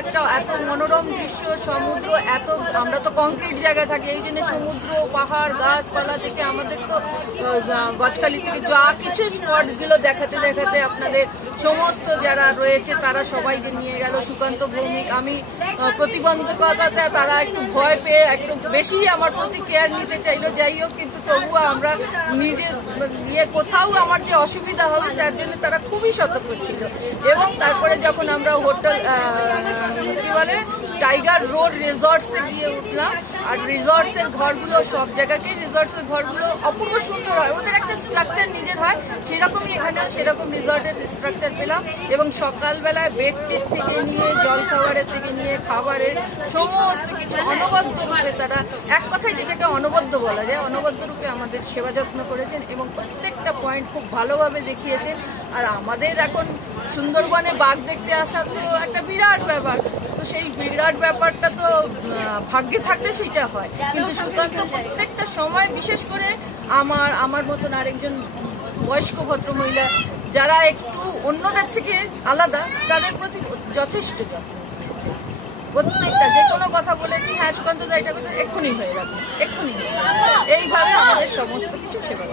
একটা এত মনোরম দৃশ্য, সমুদ্র, এত আমরা তো কংক্রিট জায়গায় থাকি, এই জন্য সমুদ্র, পাহাড়, গাছপালা থেকে আমাদের তো গজখালি থেকে যা কিছু স্পটগুলো দেখাতে দেখাতে আপনাদের সমস্ত যারা রয়েছে তারা সবাইকে নিয়ে গেল। সুকান্ত ভৌমিক, আমি প্রতিবন্ধকতাতে তারা একটু ভয় পেয়ে একটু বেশি আমার প্রতি কেয়ার নিতে চাইলো, যাই হোক, কিন্তু তবুও আমরা নিজের কোথাও আমার যে অসুবিধা হবে তার জন্য তারা খুবই সতর্ক ছিল। এবং তারপরে যখন আমরা হোটেল কি বলে টাইগার রোড রিসর্টসে গিয়ে উঠলাম, আর রিসর্টসের ঘরগুলো সব জায়গাতেই রিসর্টসের ঘরগুলো অপূর্ব সুন্দর হয়, ওদের একটা স্ট্রাকচার নিজের হয়, সেরকমই এখানেও সেরকম রিসর্টের স্ট্রাকচার পেলাম। এবং সকালবেলায় বেডটির থেকে নিয়ে জল খাবারের থেকে নিয়ে খাবারের সমস্ত কিছু অনবদ্য রূপে তারা, এক কথায় যেটাকে অনবদ্য বলা যায়, অনবদ্য রূপে আমাদের সেবা যত্ন করেছেন এবং প্রত্যেকটা পয়েন্ট খুব ভালোভাবে দেখিয়েছেন। আর আমাদের এখন সুন্দরবনে বাঘ দেখতে আসা তো একটা বিরাট ব্যাপার, তো সেই বিরাট ব্যাপারটা তো ভাগ্যে থাকলে সেটা হয়, কিন্তু সুকান্ত প্রত্যেকটা সময় বিশেষ করে আমার মতন আরেকজন বয়স্ক ভদ্রমহিলা যারা একটু অন্যদের থেকে আলাদা, তাদের প্রতি যথেষ্ট প্রত্যেকটা যে কোনো কথা বলেছি, হ্যাঁ সুকান্ত দা এটা এক্ষুনি হয়ে যাবে, এক্ষুনি এইভাবে আমাদের সমস্ত কিছু সেবা।